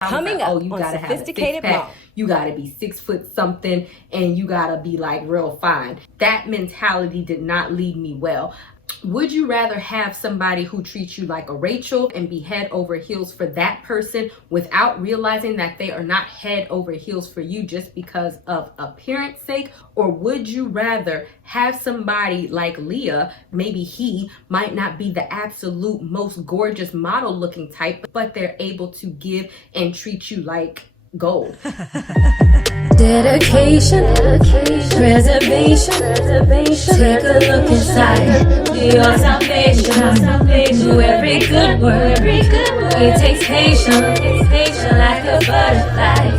Coming like, up oh, you on gotta have a Sophisticated six-pack, Mom. you gotta be 6 foot something, and you gotta be like real fine. That mentality did not lead me well. Would you rather have somebody who treats you like a Rachel and be head over heels for that person without realizing that they are not head over heels for you just because of appearance sake? Or would you rather have somebody like Leah, maybe he might not be the absolute most gorgeous model looking type, but they're able to give and treat you like gold? Dedication, preservation, take a look inside your salvation. Do every good work, it takes patience, like a butterfly,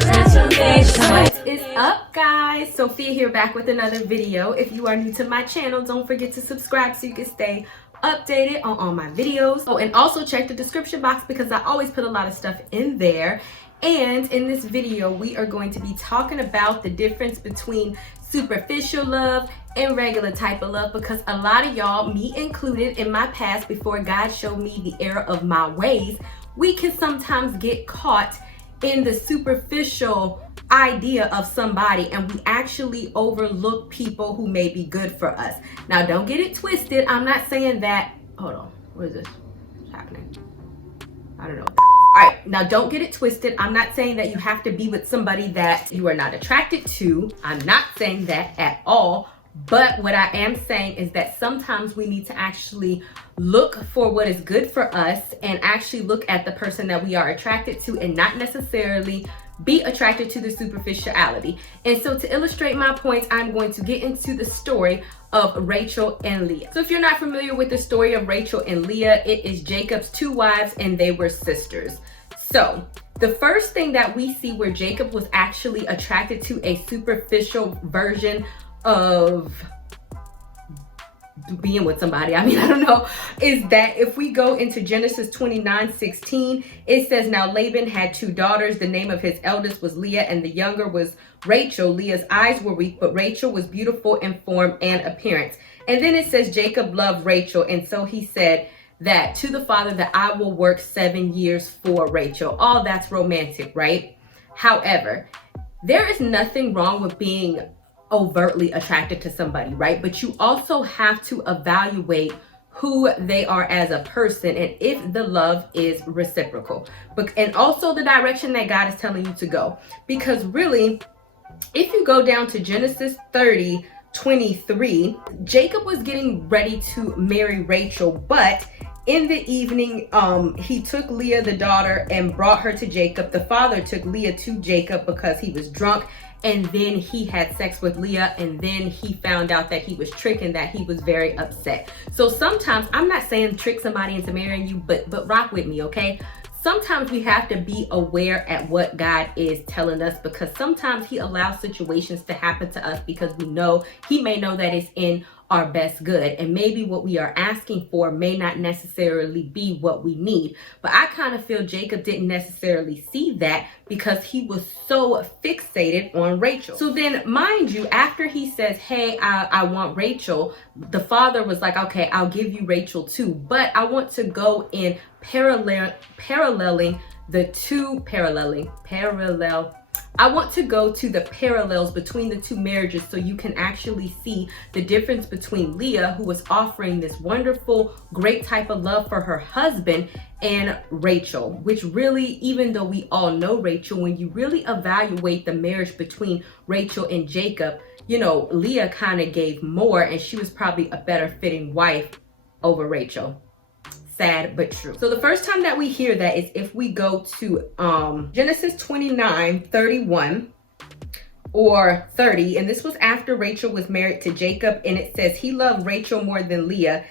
transformation. What is up, guys? Sophia here, back with another video. If you are new to my channel, don't forget to subscribe so you can stay updated on all my videos. Oh, and also check the description box because I always put a lot of stuff in there. And in this video, we are going to be talking about the difference between superficial love and regular type of love, because a lot of y'all, me included, in my past, before God showed me the error of my ways, we can sometimes get caught in the superficial idea of somebody, and we actually overlook people who may be good for us. Now, don't get it twisted. I'm not saying that, hold on, what is this? What's happening? I don't know. All right, now don't get it twisted. I'm not saying that you have to be with somebody that you are not attracted to. I'm not saying that at all. But what I am saying is that sometimes we need to actually look for what is good for us and actually look at the person that we are attracted to and not necessarily be attracted to the superficiality. And so to illustrate my points, I'm going to get into the story of Rachel and Leah. So if you're not familiar with the story of Rachel and Leah, it is Jacob's two wives and they were sisters. So the first thing that we see where Jacob was actually attracted to a superficial version of being with somebody, I don't know, is that if we go into Genesis 29:16, it says, now Laban had two daughters. The name of his eldest was Leah and the younger was Rachel. Leah's eyes were weak, but Rachel was beautiful in form and appearance. And then it says Jacob loved Rachel, and so he said that to the father that I will work 7 years for Rachel. All that's romantic, right? However, there is nothing wrong with being overtly attracted to somebody, right? But you also have to evaluate who they are as a person and if the love is reciprocal, but and also the direction that God is telling you to go. Because really, if you go down to Genesis 30:23, Jacob was getting ready to marry Rachel, but in the evening, he took Leah, the daughter, and brought her to Jacob. The father took Leah to Jacob because he was drunk, and then he had sex with Leah, and then he found out that he was tricked and that he was very upset. So sometimes, I'm not saying trick somebody into marrying you, but rock with me, okay? Sometimes we have to be aware at what God is telling us, because sometimes he allows situations to happen to us because we know he may know that it's in our best good, and maybe what we are asking for may not necessarily be what we need. But I kind of feel Jacob didn't necessarily see that because he was so fixated on Rachel. So then, mind you, after he says, hey, I want Rachel, the father was like, okay, I'll give you Rachel too, but I want to go in paralleling the two I want to go to the parallels between the two marriages so you can actually see the difference between Leah, who was offering this wonderful, great type of love for her husband, and Rachel, which really, even though we all know Rachel, when you really evaluate the marriage between Rachel and Jacob, you know, Leah kind of gave more and she was probably a better fitting wife over Rachel. Sad but true. So the first time that we hear that is if we go to Genesis 29:31 or 30, and this was after Rachel was married to Jacob, and it says he loved Rachel more than Leah.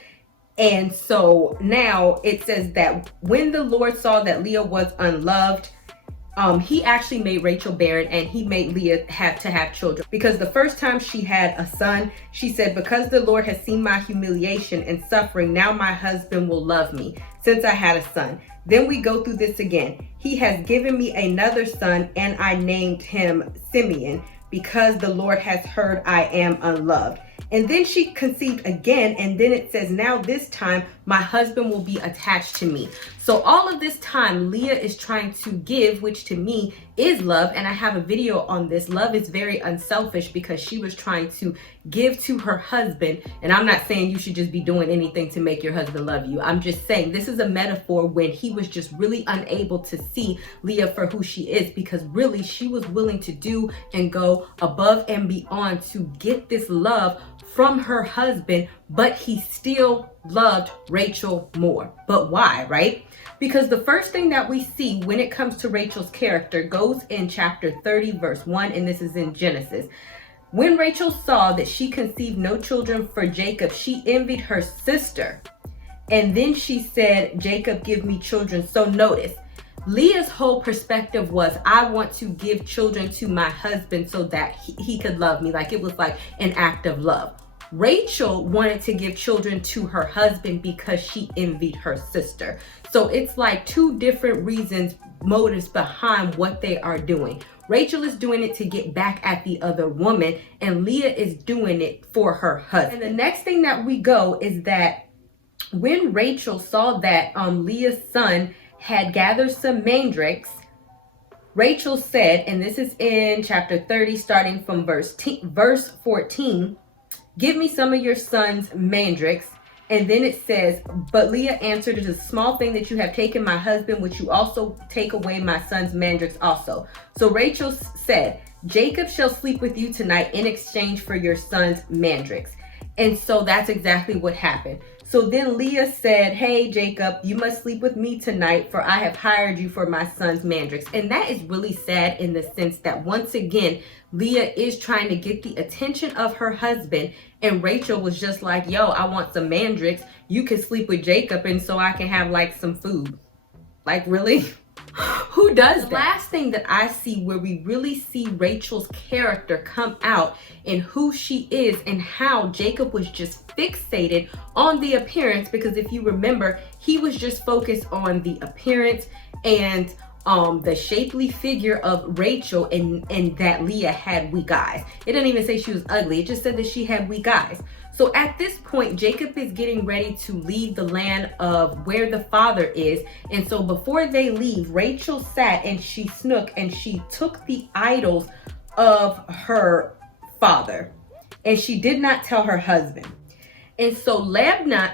And so now it says that when the Lord saw that Leah was unloved, he actually made Rachel barren, and he made Leah have to have children. Because the first time she had a son, she said, because the Lord has seen my humiliation and suffering, now my husband will love me, since I had a son. Then we go through this again. He has given me another son, and I named him Simeon, because the Lord has heard I am unloved. And then she conceived again, and then it says, now this time my husband will be attached to me. So all of this time, Leah is trying to give, which to me is love. And I have a video on this. Love is very unselfish because she was trying to give to her husband. And I'm not saying you should just be doing anything to make your husband love you. I'm just saying this is a metaphor when he was just really unable to see Leah for who she is, because really she was willing to do and go above and beyond to get this love from her husband, but he still loved Rachel more. But why, right? Because the first thing that we see when it comes to Rachel's character goes in chapter 30, verse 1, and this is in Genesis. When Rachel saw that she conceived no children for Jacob, she envied her sister. And then she said, Jacob, give me children. So notice, Leah's whole perspective was, I want to give children to my husband so that he could love me. Like it was like an act of love. Rachel wanted to give children to her husband because she envied her sister. So it's like two different reasons, motives behind what they are doing. Rachel is doing it to get back at the other woman, and Leah is doing it for her husband. And the next thing that we go is that when Rachel saw that Leah's son had gathered some mandrakes, Rachel said, and this is in chapter 30, starting from verse 14, give me some of your son's mandrakes. And then it says, but Leah answered, it is a small thing that you have taken my husband, which you also take away my son's mandrakes also. So Rachel said, Jacob shall sleep with you tonight in exchange for your son's mandrakes. And so that's exactly what happened. So then Leah said, hey, Jacob, you must sleep with me tonight, for I have hired you for my son's mandrakes. And that is really sad in the sense that once again, Leah is trying to get the attention of her husband. And Rachel was just like, yo, I want some mandrakes. You can sleep with Jacob and so I can have like some food. Like, really? Who does that? The last thing that I see where we really see Rachel's character come out and who she is and how Jacob was just fixated on the appearance, because if you remember, he was just focused on the appearance and the shapely figure of Rachel, and that Leah had weak eyes. It didn't even say she was ugly. It just said that she had weak eyes. So at this point, Jacob is getting ready to leave the land of where the father is. And so before they leave, Rachel sat and she snook and she took the idols of her father. And she did not tell her husband. And so Laban,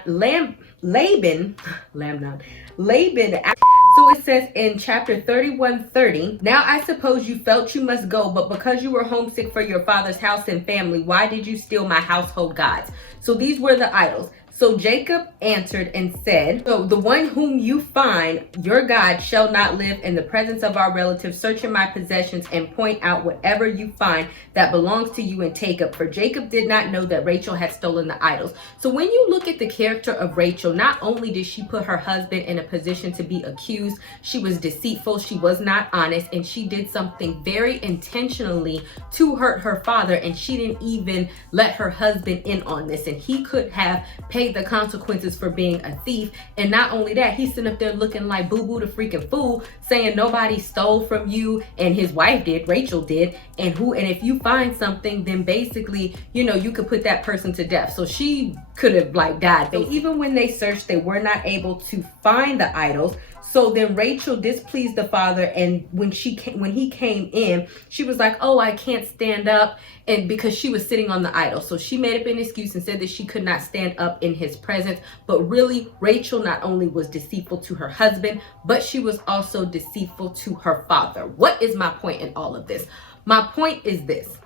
so it says in chapter 31:30, now I suppose you felt you must go, but because you were homesick for your father's house and family, why did you steal my household gods? So these were the idols. So Jacob answered and said, so the one whom you find, your God, shall not live in the presence of our relatives. Search in my possessions and point out whatever you find that belongs to you and take up. For Jacob did not know that Rachel had stolen the idols. So when you look at the character of Rachel, not only did she put her husband in a position to be accused, she was deceitful, she was not honest, and she did something very intentionally to hurt her father, and she didn't even let her husband in on this, and he could have paid the consequences for being a thief. And not only that, he's sitting up there looking like boo-boo the freaking fool, saying nobody stole from you, and his wife did, Rachel did, and if you find something, then basically, you could put that person to death. So she could have like died. So even when they searched, they were not able to find the idols. So then Rachel displeased the father, and when he came in, she was like, oh, I can't stand up, and because she was sitting on the idol. So she made up an excuse and said that she could not stand up in his presence. But really, Rachel not only was deceitful to her husband, but she was also deceitful to her father. What is my point in all of this? My point is this,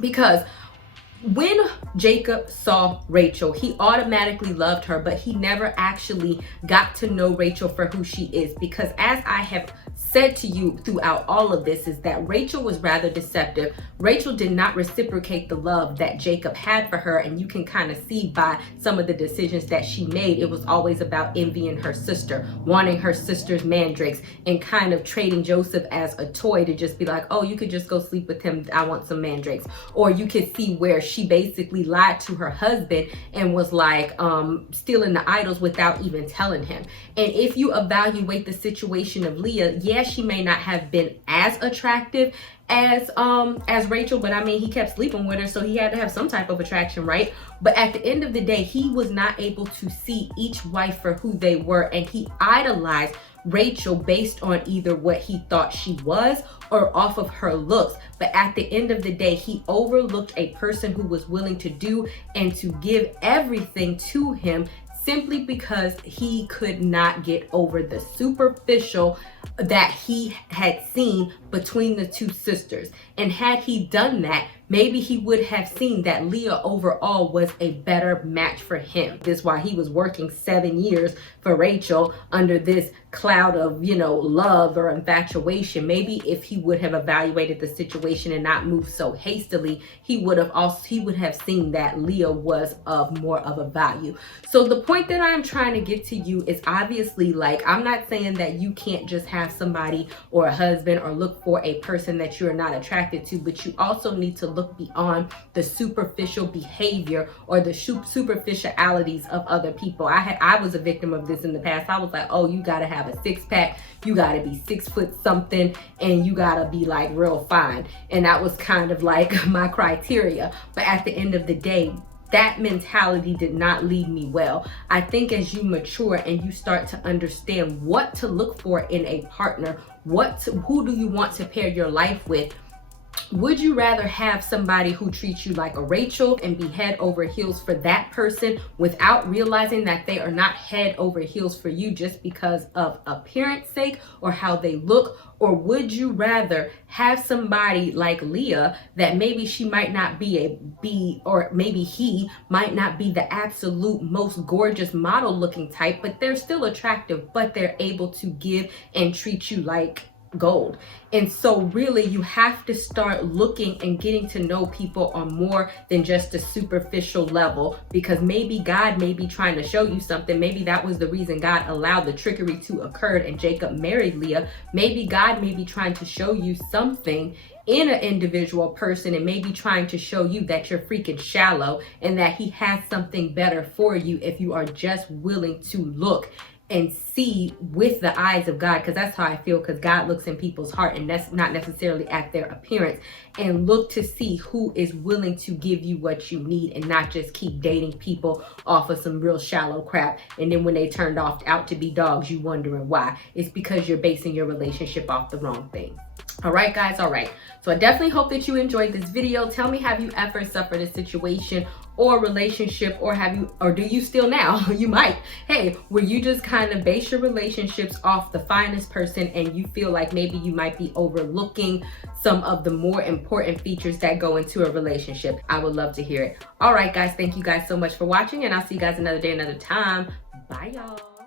because when Jacob saw Rachel, he automatically loved her, but he never actually got to know Rachel for who she is, because as I have said to you throughout all of this, is that Rachel was rather deceptive. Rachel did not reciprocate the love that Jacob had for her, and you can kind of see by some of the decisions that she made, it was always about envying her sister, wanting her sister's mandrakes, and kind of trading Joseph as a toy to just be like, oh, you could just go sleep with him, I want some mandrakes. Or you could see where she basically lied to her husband and was like stealing the idols without even telling him. And if you evaluate the situation of Leah, yeah, yes, she may not have been as attractive as Rachel, but I mean, he kept sleeping with her, so he had to have some type of attraction, right? But at the end of the day, he was not able to see each wife for who they were, and he idolized Rachel based on either what he thought she was or off of her looks. But at the end of the day, he overlooked a person who was willing to do and to give everything to him, simply because he could not get over the superficial that he had seen between the two sisters. And had he done that, maybe he would have seen that Leah overall was a better match for him. This is why he was working 7 years for Rachel under this cloud of, love or infatuation. Maybe if he would have evaluated the situation and not moved so hastily, he would have seen that Leah was of more of a value. So the point that I'm trying to get to you is, obviously, like, I'm not saying that you can't just have somebody or a husband or look for a person that you're not attracted to, but you also need to look beyond the superficial behavior or the superficialities of other people. I was a victim of this in the past. I was like, oh, you gotta have a six-pack, you gotta be 6 foot something, and you gotta be like real fine. And that was kind of like my criteria. But at the end of the day, that mentality did not lead me well. I think as you mature and you start to understand what to look for in a partner, who do you want to pair your life with? Would you rather have somebody who treats you like a Rachel and be head over heels for that person without realizing that they are not head over heels for you just because of appearance sake or how they look? Or would you rather have somebody like Leah that maybe she might not or maybe he might not be the absolute most gorgeous model looking type, but they're still attractive, but they're able to give and treat you like gold? And so really, you have to start looking and getting to know people on more than just a superficial level, because maybe God may be trying to show you something. Maybe that was the reason God allowed the trickery to occur and Jacob married Leah. Maybe God may be trying to show you something in an individual person, and maybe trying to show you that you're freaking shallow and that he has something better for you if you are just willing to look and see with the eyes of God, because that's how I feel, because God looks in people's heart, and that's not necessarily at their appearance, and look to see who is willing to give you what you need and not just keep dating people off of some real shallow crap, and then when they turned out to be dogs, you wondering why. It's because you're basing your relationship off the wrong thing. All right, guys. All right. So I definitely hope that you enjoyed this video. Tell me, have you ever suffered a situation or relationship, or do you still now? You might. Hey, where you just kind of base your relationships off the finest person, and you feel like maybe you might be overlooking some of the more important features that go into a relationship? I would love to hear it. All right, guys. Thank you guys so much for watching, and I'll see you guys another day, another time. Bye, y'all.